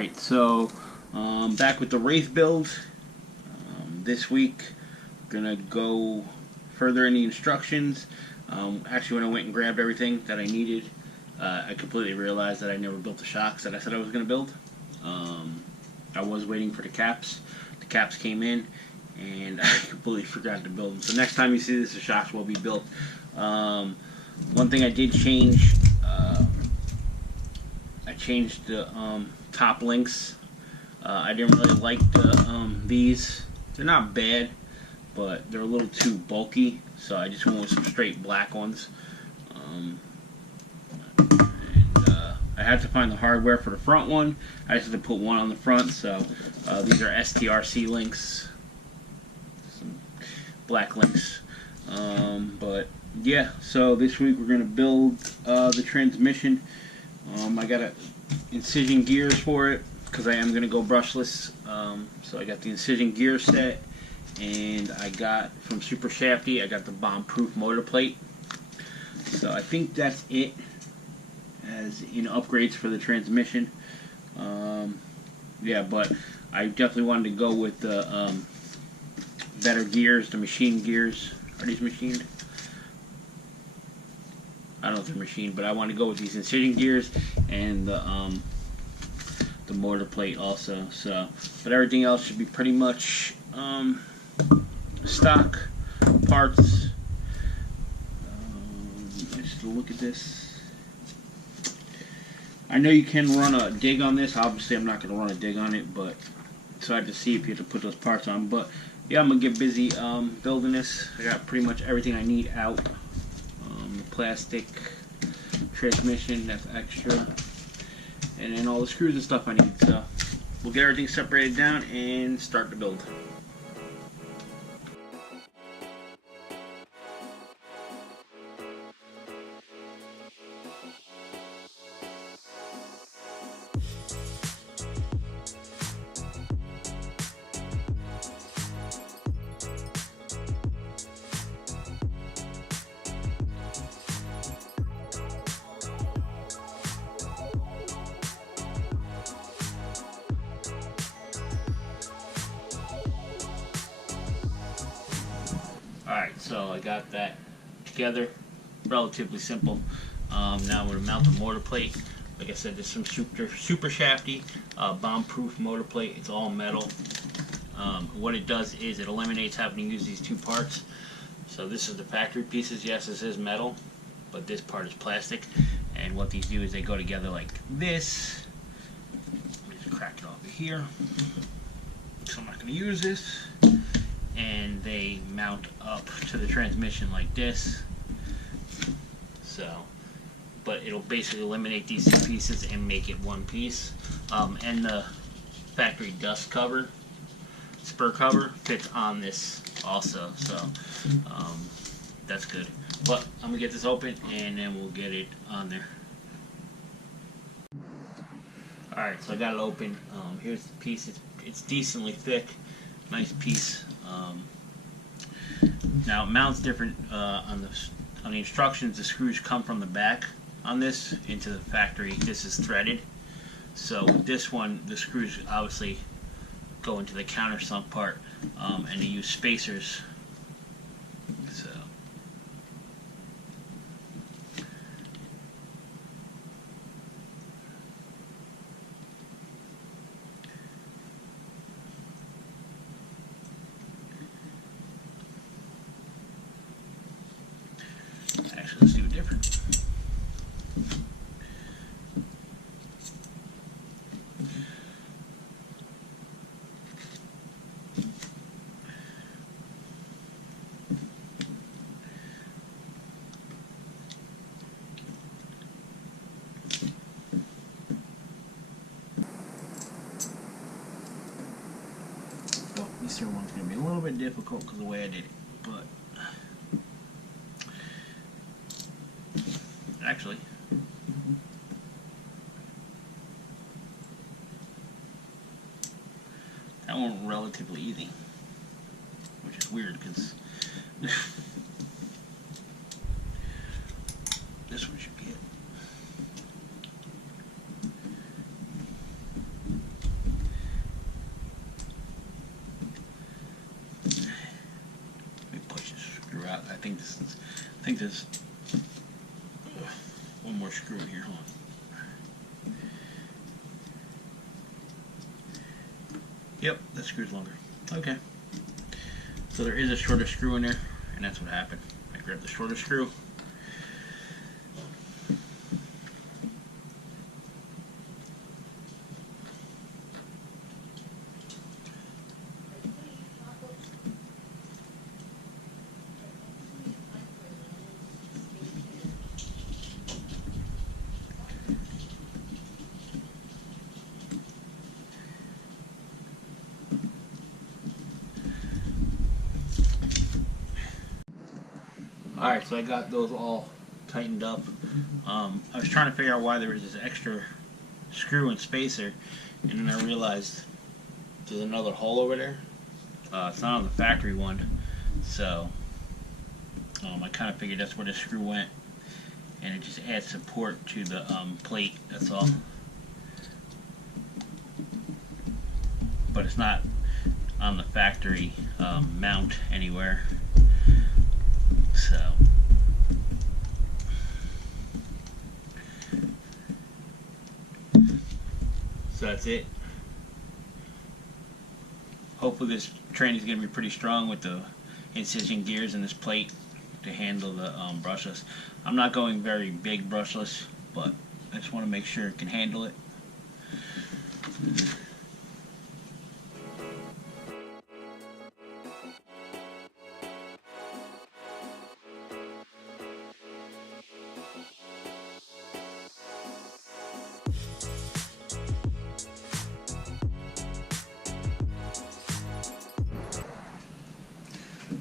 Alright, so back with the Wraith build. This week, gonna go further in the instructions. Actually, when I went and grabbed everything that I needed, I completely realized that I never built the shocks that I said I was gonna build. I was waiting for the caps. The caps came in, and I completely forgot to build them. So next time you see this, the shocks will be built. One thing I did change, I changed the top links. I didn't really like these. They're not bad, but they're a little too bulky, so I just went with some straight black ones. I had to find the hardware for the front one. I just had to put one on the front, so these are STRC links, some black links. But yeah, so this week we're going to build the transmission. I got Incision gears for it because I am going to go brushless. So I got the Incision gear set, and I got from Super Shafty, I got the Bombproof motor plate. So I think that's it as in upgrades for the transmission. Yeah, but I definitely wanted to go with the better gears, the machine gears. Are these machined? I don't know if they're machined, but I want to go with these Incision gears and the motor plate also. So, but everything else should be pretty much stock parts. Just look at this. I know you can run a dig on this. Obviously, I'm not going to run a dig on it, but so I had to see if you have to put those parts on. But yeah, I'm gonna get busy building this. I got pretty much everything I need out. The plastic transmission, that's extra, and then all the screws and stuff I need. So we'll get everything separated down and start the build. Alright, so I got that together, relatively simple. Now I'm going to mount the motor plate. Like I said, there's some super Shafty bomb-proof motor plate. It's all metal. What it does is it eliminates having to use these two parts. So this is the factory pieces. Yes, this is metal, but this part is plastic. And what these do is they go together like this. Let me just crack it over here. So I'm not going to use this. And they mount up to the transmission like this. So, but it'll basically eliminate these two pieces and make it one piece. And the factory dust cover, spur cover, fits on this also. So that's good. But I'm gonna get this open and then we'll get it on there. Alright, so I got it open. Here's the piece. It's decently thick. Nice piece. Now it mounts different on the instructions. The screws come from the back on this into the factory. This is threaded. So with this one, the screws obviously go into the countersunk part, and they use spacers. So. Actually, let's do it different. Well, this here one's going to be a little bit difficult because of the way I did it, but actually, that one relatively easy, which is weird because this one should be it. out. I think there's one more screw in here. Hold on. Yep, that screw's longer. Okay. So there is a shorter screw in there, and that's what happened. I grabbed the shorter screw. Alright, so I got those all tightened up. I was trying to figure out why there was this extra screw and spacer, and then I realized there's another hole over there. It's not on the factory one, so I kind of figured that's where the screw went, and it just adds support to the plate, that's all. But it's not on the factory mount anywhere. So that's it. Hopefully this train is going to be pretty strong with the Incision gears in this plate to handle the brushless. I'm not going very big brushless, but I just want to make sure it can handle it.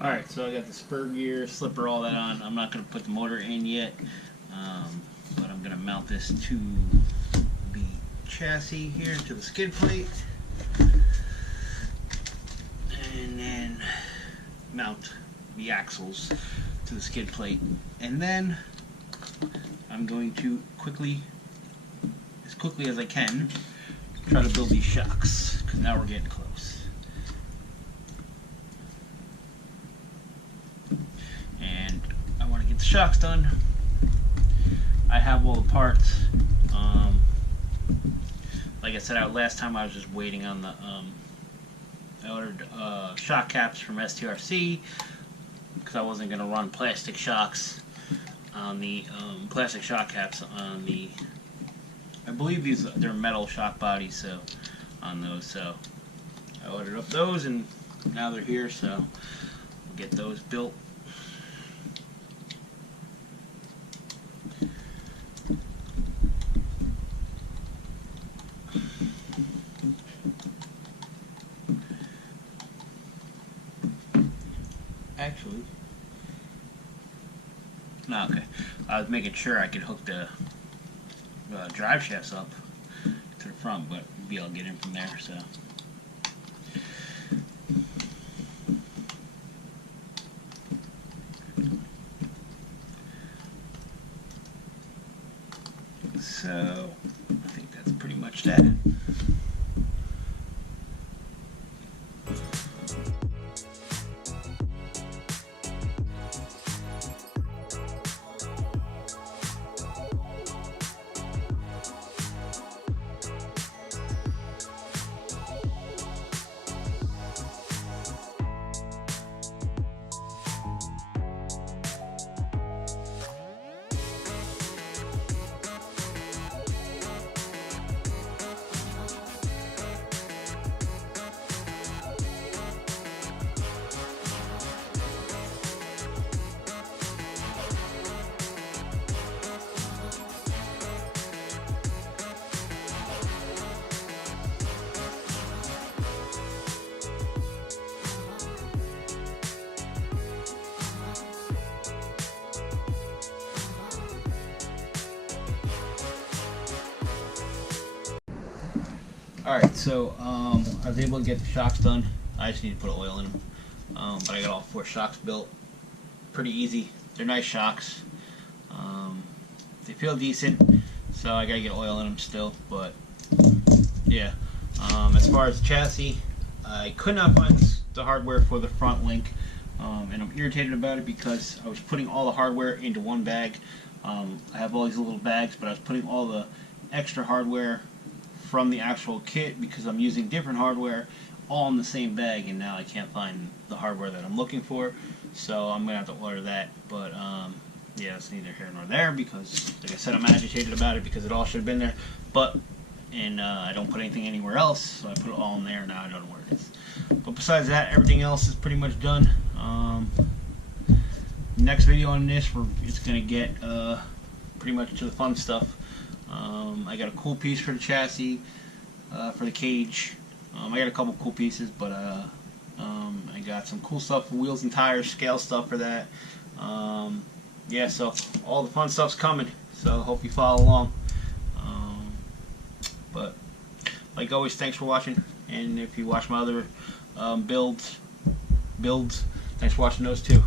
Alright, so I got the spur gear, slipper, all that on. I'm not going to put the motor in yet, but I'm going to mount this to the chassis here, to the skid plate, and then mount the axles to the skid plate. And then I'm going to as quickly as I can, try to build these shocks, because now we're getting close. Shocks done. I have all the parts. Like I said, last time I was just waiting on the I ordered shock caps from STRC because I wasn't going to run plastic shocks on the plastic shock caps on the, I believe they're metal shock bodies, so on those, so I ordered up those and now they're here, so we'll get those built. Actually, no, okay. I was making sure I could hook the drive shafts up to the front, but maybe I'll get in from there. So I think that's pretty much that. Alright, so I was able to get the shocks done. I just need to put oil in them. But I got all 4 shocks built. Pretty easy. They're nice shocks. They feel decent, so I gotta get oil in them still. But yeah, as far as the chassis, I could not find the hardware for the front link. and I'm irritated about it because I was putting all the hardware into one bag. I have all these little bags, but I was putting all the extra hardware from the actual kit, because I'm using different hardware, all in the same bag, and now I can't find the hardware that I'm looking for, so I'm going to have to order that. But yeah, it's neither here nor there, because like I said, I'm agitated about it because it all should have been there, but I don't put anything anywhere else, so I put it all in there. Now I don't know where it is. But besides that, everything else is pretty much done. Next video on this, it's going to get pretty much to the fun stuff. I got a cool piece for the chassis, for the cage. I got a couple cool pieces, but I got some cool stuff for wheels and tires, scale stuff for that. Yeah, so all the fun stuff's coming, so hope you follow along. But like always, thanks for watching, and if you watch my other builds, thanks for watching those too.